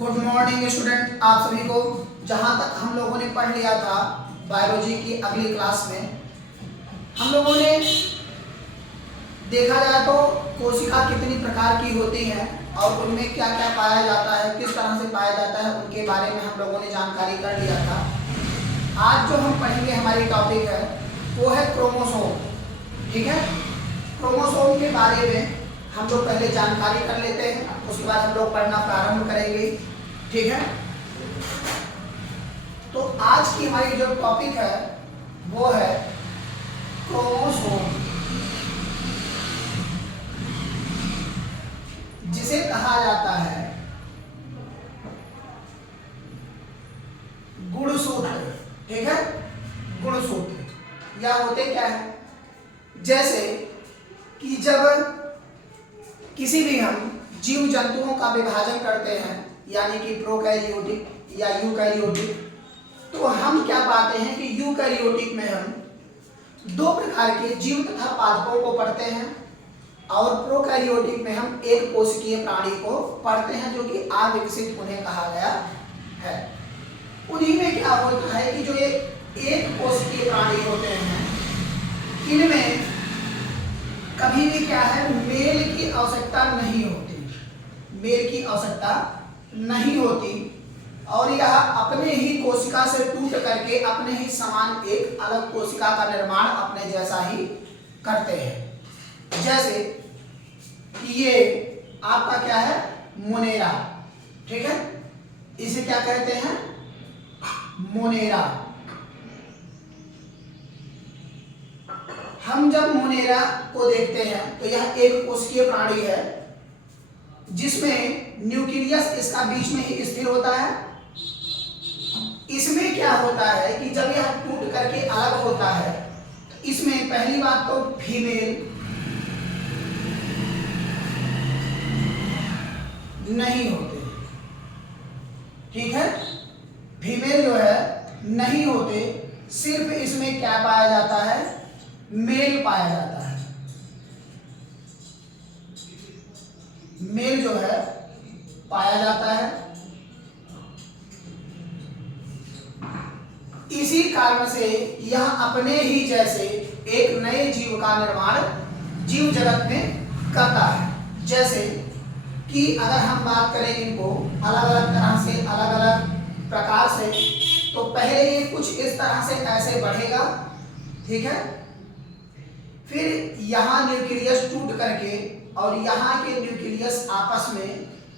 Good morning student, आप सभी को। जहाँ तक हम लोगों ने पढ़ लिया था बायोलॉजी की अगली क्लास में, हम लोगों ने देखा जाए तो कोशिका कितनी प्रकार की होती हैं और उनमें क्या क्या पाया जाता है, किस तरह से पाया जाता है, उनके बारे में हम लोगों ने जानकारी कर लिया था। आज जो हम पढ़ेंगे हमारी टॉपिक है वो है क्रोमोसोम। ठीक है, क्रोमोसोम के बारे में हम लोग पहले जानकारी कर लेते हैं, उसके बाद हम लोग पढ़ना प्रारंभ करेंगे। ठीक है, तो आज की हमारी जो टॉपिक है वो है क्रोमोसोम, जिसे कहा जाता है गुणसूत्र। ठीक है, गुणसूत्र या होते क्या है, जैसे कि जब किसी भी हम जीव जंतुओं का विभाजन करते हैं, यानी कि प्रोकैरियोटिक या यूकैरियोटिक, तो हम क्या पाते हैं कि यूकैरियोटिक में हम दो प्रकार के जीव तथा पादपों को पढ़ते हैं और प्रोकैरियोटिक में हम एक कोशिकीय प्राणी को पढ़ते हैं, जो कि अविकसित उन्हें कहा गया है। उन्हीं में क्या होता है कि जो ये एक कोशिकीय प्राणी होते हैं, इनमें कभी भी क्या है, मेल की आवश्यकता नहीं होती, मेल की आवश्यकता नहीं होती, और यह अपने ही कोशिका से टूट करके अपने ही समान एक अलग कोशिका का निर्माण अपने जैसा ही करते हैं। जैसे कि ये आपका क्या है, मोनेरा। ठीक है, इसे क्या कहते हैं, मोनेरा। हम जब मोनेरा को देखते हैं तो यह एक कोशिकीय प्राणी है जिसमें न्यूक्लियस इसका बीच में ही स्थिर होता है। इसमें क्या होता है कि जब यह टूट करके अलग होता है, इसमें पहली बात तो फीमेल नहीं होते। ठीक है, फीमेल जो है नहीं होते, सिर्फ इसमें क्या पाया जाता है, मेल पाया जाता है। मेल जो है पाया जाता है। इसी कारण से यह अपने ही जैसे एक नए जीव का निर्माण जीव जगत में करता है। जैसे कि अगर हम बात करें इनको अलग अलग तरह से, अलग अलग प्रकार से, तो पहले ये कुछ इस तरह से ऐसे बढ़ेगा। ठीक है, फिर यहाँ न्यूक्लियस टूट करके और यहाँ के न्यूक्लियस आपस में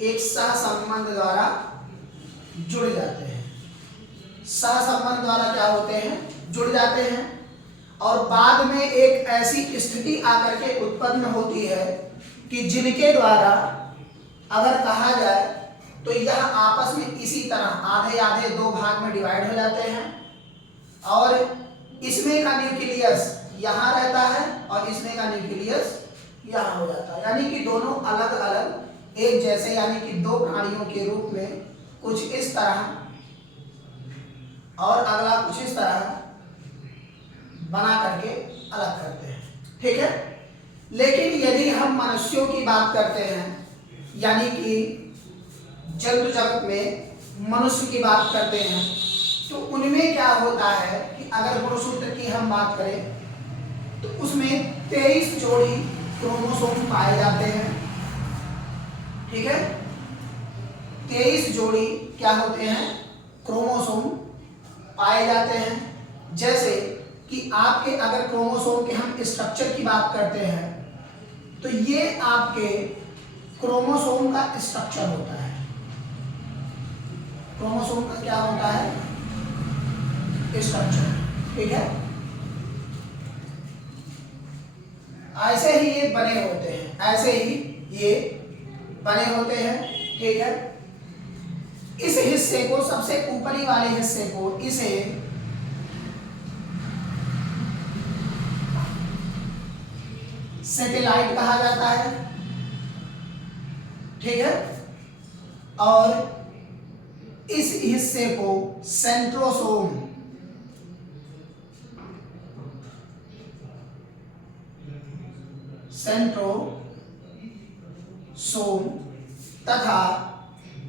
एक सहसंबंध द्वारा जुड़ जाते हैं। सहसंबंध द्वारा क्या होते हैं, जुड़ जाते हैं, और बाद में एक ऐसी स्थिति आकर के उत्पन्न होती है कि जिनके द्वारा अगर कहा जाए तो यह आपस में इसी तरह आधे आधे दो भाग में डिवाइड हो जाते हैं, और इसमें का न्यूक्लियस यहाँ रहता है और इसमें का न्यूक्लियस यहाँ हो जाता है। यानी कि दोनों अलग अलग एक जैसे, यानी कि दो प्राणियों के रूप में कुछ इस तरह और अगला कुछ इस तरह बना करके अलग करते हैं। ठीक है, लेकिन यदि हम मनुष्यों की बात करते हैं, यानी कि जंतु जगत में मनुष्य की बात करते हैं, तो उनमें क्या होता है कि अगर गुणसूत्र की हम बात करें तो उसमें 23 जोड़ी क्रोमोसोम पाए जाते हैं। ठीक है, 23 जोड़ी क्या होते हैं, क्रोमोसोम पाए जाते हैं। जैसे कि आपके अगर क्रोमोसोम के हम स्ट्रक्चर की बात करते हैं तो ये आपके क्रोमोसोम का स्ट्रक्चर होता है। क्रोमोसोम का क्या होता है, स्ट्रक्चर। ठीक है, ऐसे ही ये बने होते हैं, ऐसे ही ये बने होते हैं। ठीक है, इस हिस्से को, सबसे ऊपरी वाले हिस्से को, इसे सैटेलाइट कहा जाता है। ठीक है, और इस हिस्से को सेंट्रोसोम, सेंट्रोसोम तथा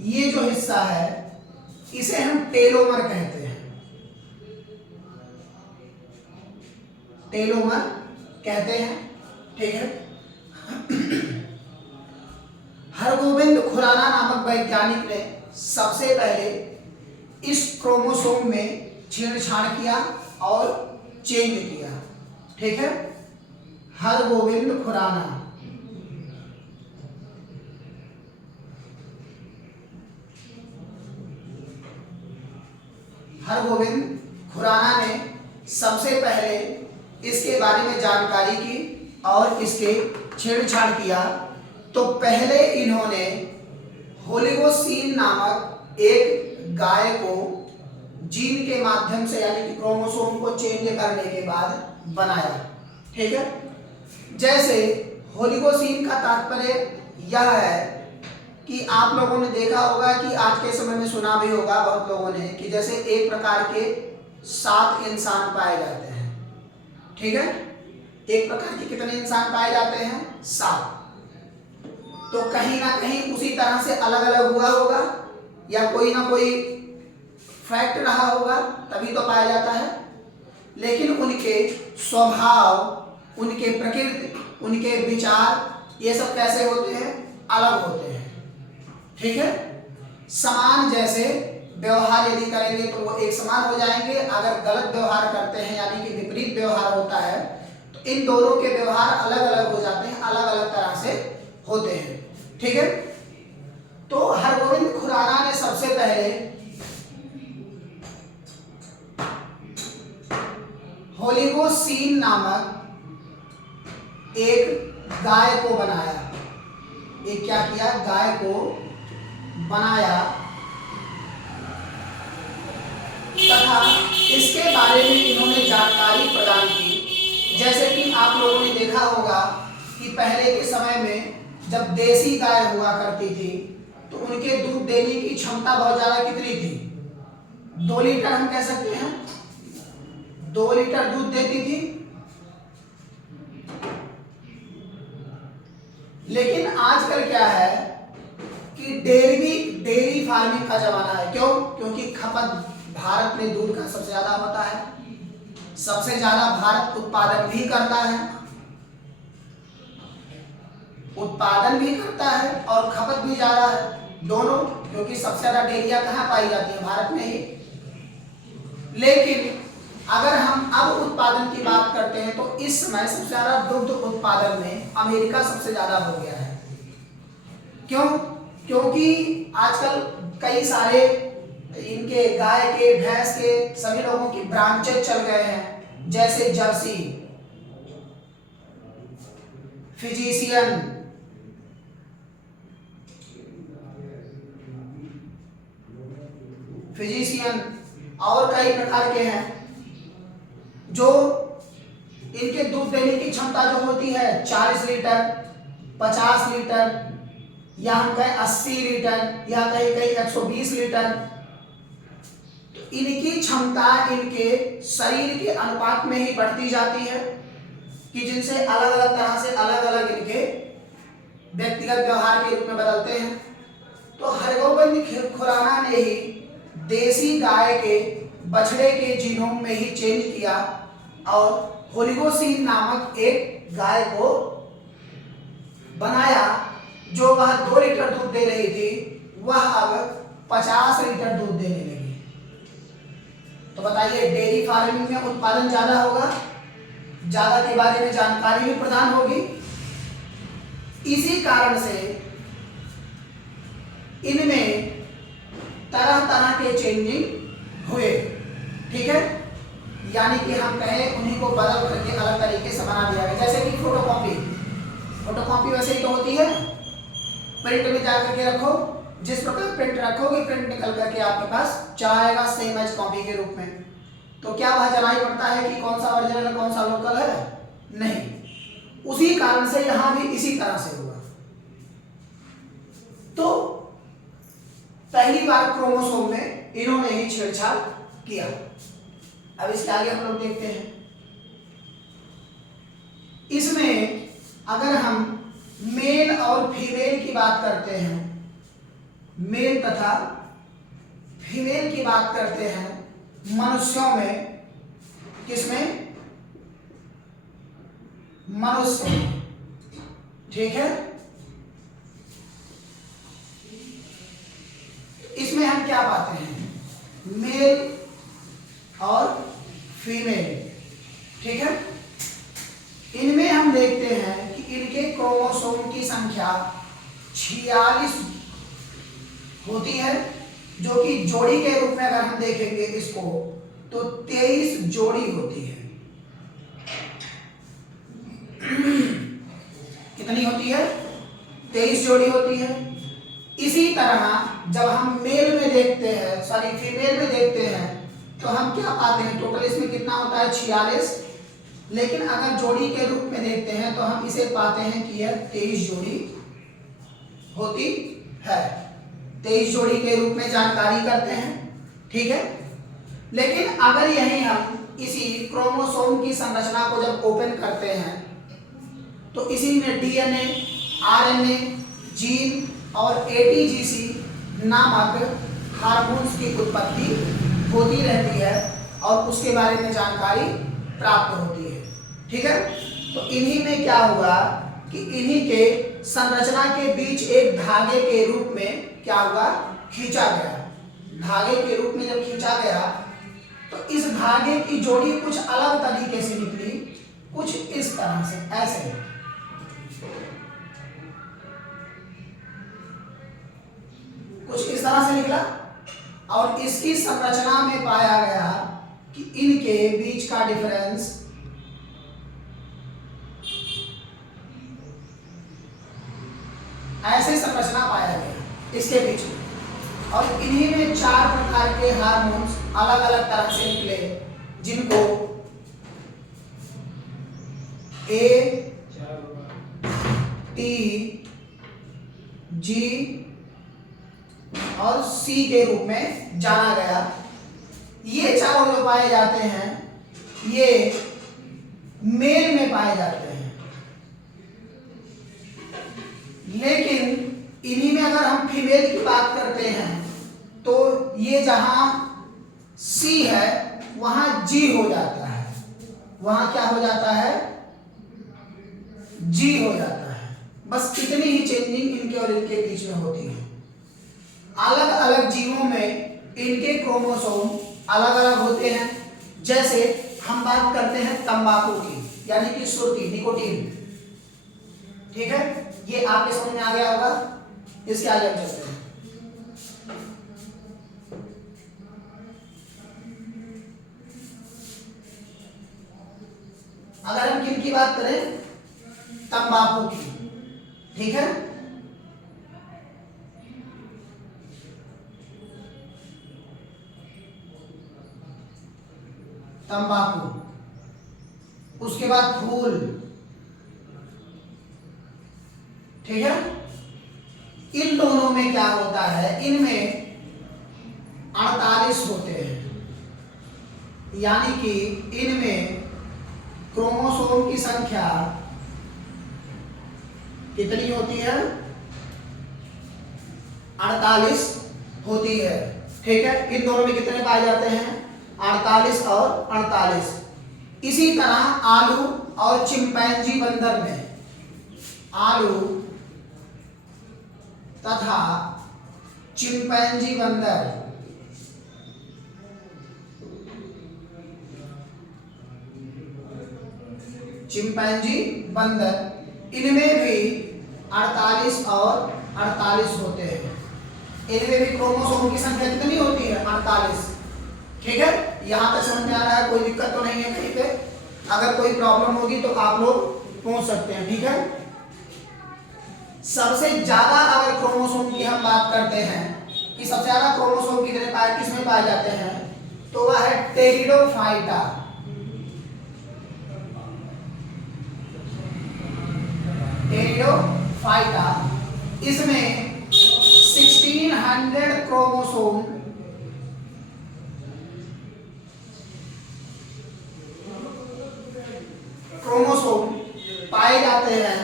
ये जो हिस्सा है इसे हम टेलोमर कहते हैं, टेलोमर कहते हैं। ठीक है। हरगोविंद खुराना नामक वैज्ञानिक ने सबसे पहले इस क्रोमोसोम में छेड़छाड़ किया और चेंज किया। ठीक है। हरगोविंद खुराना, हरगोविंद खुराना ने सबसे पहले इसके बारे में जानकारी की और इसके छेड़छाड़ किया। तो पहले इन्होंने होलिगोसीन नामक एक गाय को जीन के माध्यम से यानी कि क्रोमोसोम को चेंज करने के बाद बनाया। ठीक है। जैसे होलिगोसीन का तात्पर्य यह है कि आप लोगों ने देखा होगा कि आज के समय में सुना भी होगा बहुत लोगों ने कि जैसे एक प्रकार के 7 इंसान पाए जाते हैं। ठीक है। एक प्रकार के कितने इंसान पाए जाते हैं? 7। तो कहीं ना कहीं उसी तरह से अलग अलग हुआ होगा या कोई ना कोई फैक्ट रहा होगा तभी तो पाया जाता है। लेकिन उनके स्वभाव, उनके प्रकृति, उनके विचार ये सब कैसे होते हैं? अलग होते हैं। ठीक है। समान जैसे व्यवहार यदि करेंगे तो वो एक समान हो जाएंगे। अगर गलत व्यवहार करते हैं यानी कि विपरीत व्यवहार होता है तो इन दोनों के व्यवहार अलग अलग हो जाते हैं, अलग अलग तरह से होते हैं। ठीक है। तो हरगोविंद खुराना ने सबसे पहले होलिगोसीन नामक एक गाय को बनाया। एक क्या किया? गाय को बनाया तथा इसके बारे में इन्होंने जानकारी प्रदान की। जैसे कि आप लोगों ने देखा होगा कि पहले के समय में जब देसी गाय हुआ करती थी तो उनके दूध देने की क्षमता बहुत ज्यादा कितनी थी? 2 लीटर हम कह सकते हैं, 2 लीटर दूध देती थी। लेकिन आजकल क्या है कि डेयरी फार्मिंग का जमाना है। क्यों? क्योंकि खपत भारत में दूध का सबसे ज्यादा होता है, सबसे ज्यादा भारत उत्पादन भी करता है, उत्पादन भी करता है और खपत भी ज्यादा है, दोनों। क्योंकि सबसे ज्यादा डेयरियां कहाँ पाई जाती है? भारत में ही। लेकिन अगर हम अब उत्पादन की बात करते हैं तो इस समय सबसे ज्यादा दुग्ध उत्पादन में अमेरिका सबसे ज्यादा हो गया है। क्यों? क्योंकि आजकल कई सारे इनके गाय के, भैंस के सभी लोगों की ब्रांचेज चल गए हैं। जैसे जर्सी, फिजिशियन और कई प्रकार के हैं जो इनके दूध देने की क्षमता जो होती है 40 लीटर, 50 लीटर या हम कहें 80 लीटर या कहीं कहीं 120 लीटर। तो इनकी क्षमता इनके शरीर के अनुपात में ही बढ़ती जाती है कि जिनसे अलग अलग तरह से अलग अलग इनके व्यक्तिगत व्यवहार के रूप में बदलते हैं। तो हरगोविंद खुराना ने ही देसी गाय के बछड़े के जीनोम में ही चेंज किया और होलिगोसीन नामक एक गाय को बनाया। जो वह 2 लीटर दूध दे रही थी वह अब 50 लीटर दूध देने लगी। तो बताइए, डेयरी फार्मिंग में उत्पादन ज्यादा होगा, ज्यादा के बारे में जानकारी भी प्रदान होगी। इसी कारण से इनमें तरह तरह के चेंजिंग हुए। ठीक है। यानी कि हम कहें उन्हीं को बदल करके अलग तरीके से बना दिया गया। जैसे कि फोटोकॉपी वैसे ही तो होती है, प्रिंट में जाकर के रखो, जिस प्रकार प्रिंट रखोगे प्रिंट निकल करके आपके पास चला आएगा सेम एज कॉपी के रूप में। तो क्या वह जनाई पड़ता है कि कौन सा ओरिजिनल है कौन सा लोकल है? नहीं। उसी कारण से यहां भी इसी तरह से हुआ। तो पहली बार क्रोमोसोम में इन्होंने ही छेड़छाड़ किया। अब इसके आगे हम लोग देखते हैं। इसमें अगर हम मेल और फीमेल की बात करते हैं, मेल तथा फीमेल की बात करते हैं मनुष्यों में, किसमें? मनुष्य में, ठीक है। इसमें हम क्या पाते हैं? मेल और फीमेल, ठीक है। इनमें हम देखते हैं कि इनके क्रोमोसोम की संख्या 46 होती है, जो कि जोड़ी के रूप में अगर हम देखेंगे इसको तो 23 जोड़ी होती है। कितनी होती है? 23 जोड़ी होती है। इसी तरह जब हम मेल में देखते हैं, सॉरी फीमेल में देखते हैं, तो हम क्या पाते हैं? टोटल इसमें कितना होता है? 46। लेकिन अगर जोड़ी के रूप में देखते हैं तो हम इसे पाते हैं कि यह 23 जोड़ी होती है। 23 जोड़ी के रूप में जानकारी करते हैं, ठीक है। लेकिन अगर यही हम इसी क्रोमोसोम की संरचना को जब ओपन करते हैं तो इसी में डीएनए, आरएनए, जीन और एटीजीसी नामक हार्मोन्स की उत्पत्ति होती रहती है और उसके बारे में जानकारी प्राप्त होती है, ठीक है। तो इन्हीं में क्या हुआ कि इन्हीं के संरचना के बीच एक धागे के रूप में क्या हुआ? खींचा गया। धागे के रूप में जब खींचा गया तो इस धागे की जोड़ी कुछ अलग तरीके से निकली, कुछ इस तरह से, ऐसे कुछ इस तरह से निकला। और इसकी संरचना में पाया गया कि इनके बीच का डिफरेंस ऐसे संरचना पाया गया इसके बीच में। और इन्हीं में 4 प्रकार के हार्मोन्स अलग अलग तरह से निकले, जिनको ए, टी, जी और सी के रूप में जाना गया। ये चारों जो पाए जाते हैं ये मेल में पाए जाते हैं, लेकिन इन्हीं में अगर हम फीमेल की बात करते हैं तो ये जहां सी है वहां जी हो जाता है। वहां क्या हो जाता है? जी हो जाता है। बस इतनी ही चेंजिंग इनके और इनके बीच में होती है। अलग अलग जीवों में इनके क्रोमोसोम अलग अलग होते हैं। जैसे हम बात करते हैं तंबाकू की, यानी कि सुर्ती, निकोटीन, ठीक है। ये आपके समझ में आ गया होगा। इसके आगे हम चलते हैं। अगर हम किन की बात करें? तंबाकू की, ठीक है। तंबाकू, उसके बाद फूल, ठीक है। इन दोनों में क्या होता है? इनमें 48 होते हैं, यानी कि इनमें क्रोमोसोम की संख्या कितनी होती है? 48 होती है, ठीक है। इन दोनों में कितने पाए जाते हैं? 48 और 48। इसी तरह आलू और चिंपैंजी बंदर में, आलू तथा चिंपैंजी बंदर, चिंपैंजी बंदर, इनमें भी 48 और 48 होते हैं। इनमें भी क्रोमोसोम की संख्या कितनी होती है? 48, ठीक है। यहां तक समझ में आ रहा है? कोई दिक्कत तो नहीं है कहीं पे? अगर कोई प्रॉब्लम होगी तो आप लोग पूछ सकते हैं, ठीक है। सबसे ज्यादा अगर क्रोमोसोम की हम बात करते हैं कि सबसे ज्यादा क्रोमोसोम किसमें पाए जाते हैं, तो वह है टेरिडोफाइटा। टेरिडोफाइटा, इसमें 1600 क्रोमोसोम पाए जाते हैं,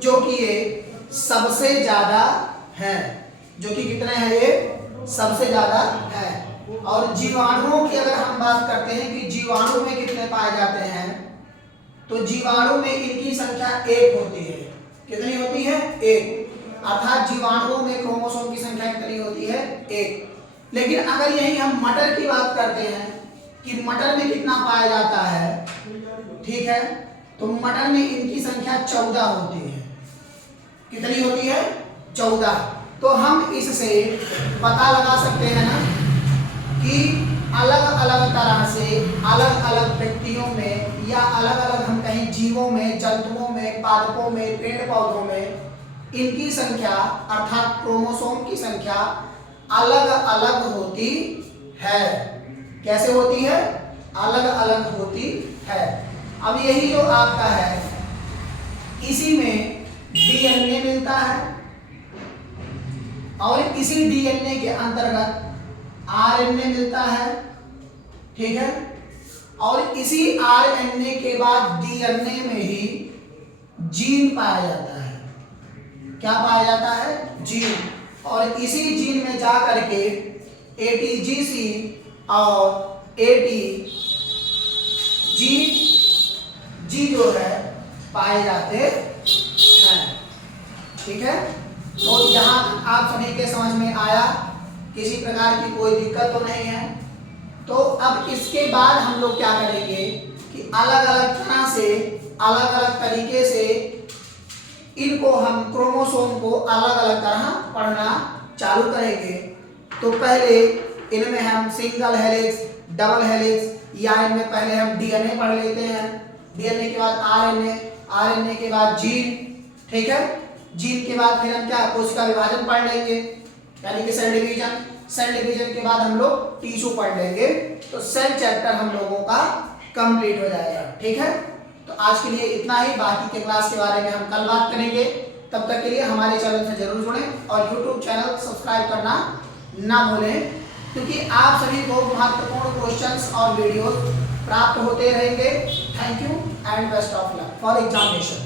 जो कि ये सबसे ज्यादा है, जो कि कितने हैं, ये सबसे ज्यादा है। और जीवाणुओं की अगर हम बात करते हैं कि जीवाणु में कितने पाए जाते हैं, तो जीवाणु में इनकी संख्या 1 होती है। कितनी होती है? 1। अर्थात जीवाणुओं में क्रोमोसोम की संख्या कितनी होती है? 1। लेकिन अगर यही हम मटर की बात करते हैं कि मटर में कितना पाया जाता है, ठीक है, तो मटर में इनकी संख्या 14 होती है। कितनी होती है? 14। तो हम इससे पता लगा सकते हैं ना कि अलग अलग तरह से अलग अलग व्यक्तियों में या अलग अलग हम कहें जीवों में, जंतुओं में, पादपों में, पेड़ पौधों में इनकी संख्या अर्थात क्रोमोसोम की संख्या अलग अलग होती है। कैसे होती है? अलग अलग होती है। अब यही जो आपका है, इसी में डीएनए मिलता है और इसी डीएनए के अंतर्गत आरएनए मिलता है, ठीक है, और इसी आरएनए के बाद डीएनए में ही जीन पाया जाता है। क्या पाया जाता है? जीन। और इसी जीन में जा करके एटीजीसी और एटीजी जो है पाए जाते हैं। ठीक है, तो यहाँ आप सभी के समझ में आया, किसी प्रकार की कोई दिक्कत तो नहीं है। तो अब इसके बाद हम लोग क्या करेंगे कि अलग अलग तरह से, अलग अलग तरीके से इनको हम क्रोमोसोम को अलग अलग तरह पढ़ना चालू करेंगे। तो पहले इनमें हम सिंगल हेलिक्स, डबल हेलिक्स, या इनमें पहले हम डीएनए पढ़ लेते हैं, डीएनए के बाद आरएनए, आरएनए के बाद जीन, ठीक है, जीन के बाद फिर हम क्या कोशिका विभाजन पढ़ लेंगे, यानी कि सेल डिवीजन, सेल डिवीजन के बाद हम लोग टिश्यू पढ़ लेंगे। तो सेल चैप्टर हम लोगों का कंप्लीट हो जाएगा। ठीक है, तो आज के लिए इतना ही, बाकी के क्लास के बारे में हम कल बात करेंगे। तब तक के लिए हमारे चैनल से जरूर जुड़ें और यूट्यूब चैनल सब्सक्राइब करना ना भूलें, क्योंकि आप सभी को महत्वपूर्ण क्वेश्चंस और वीडियोस प्राप्त होते रहेंगे। Thank you and best of luck for examination.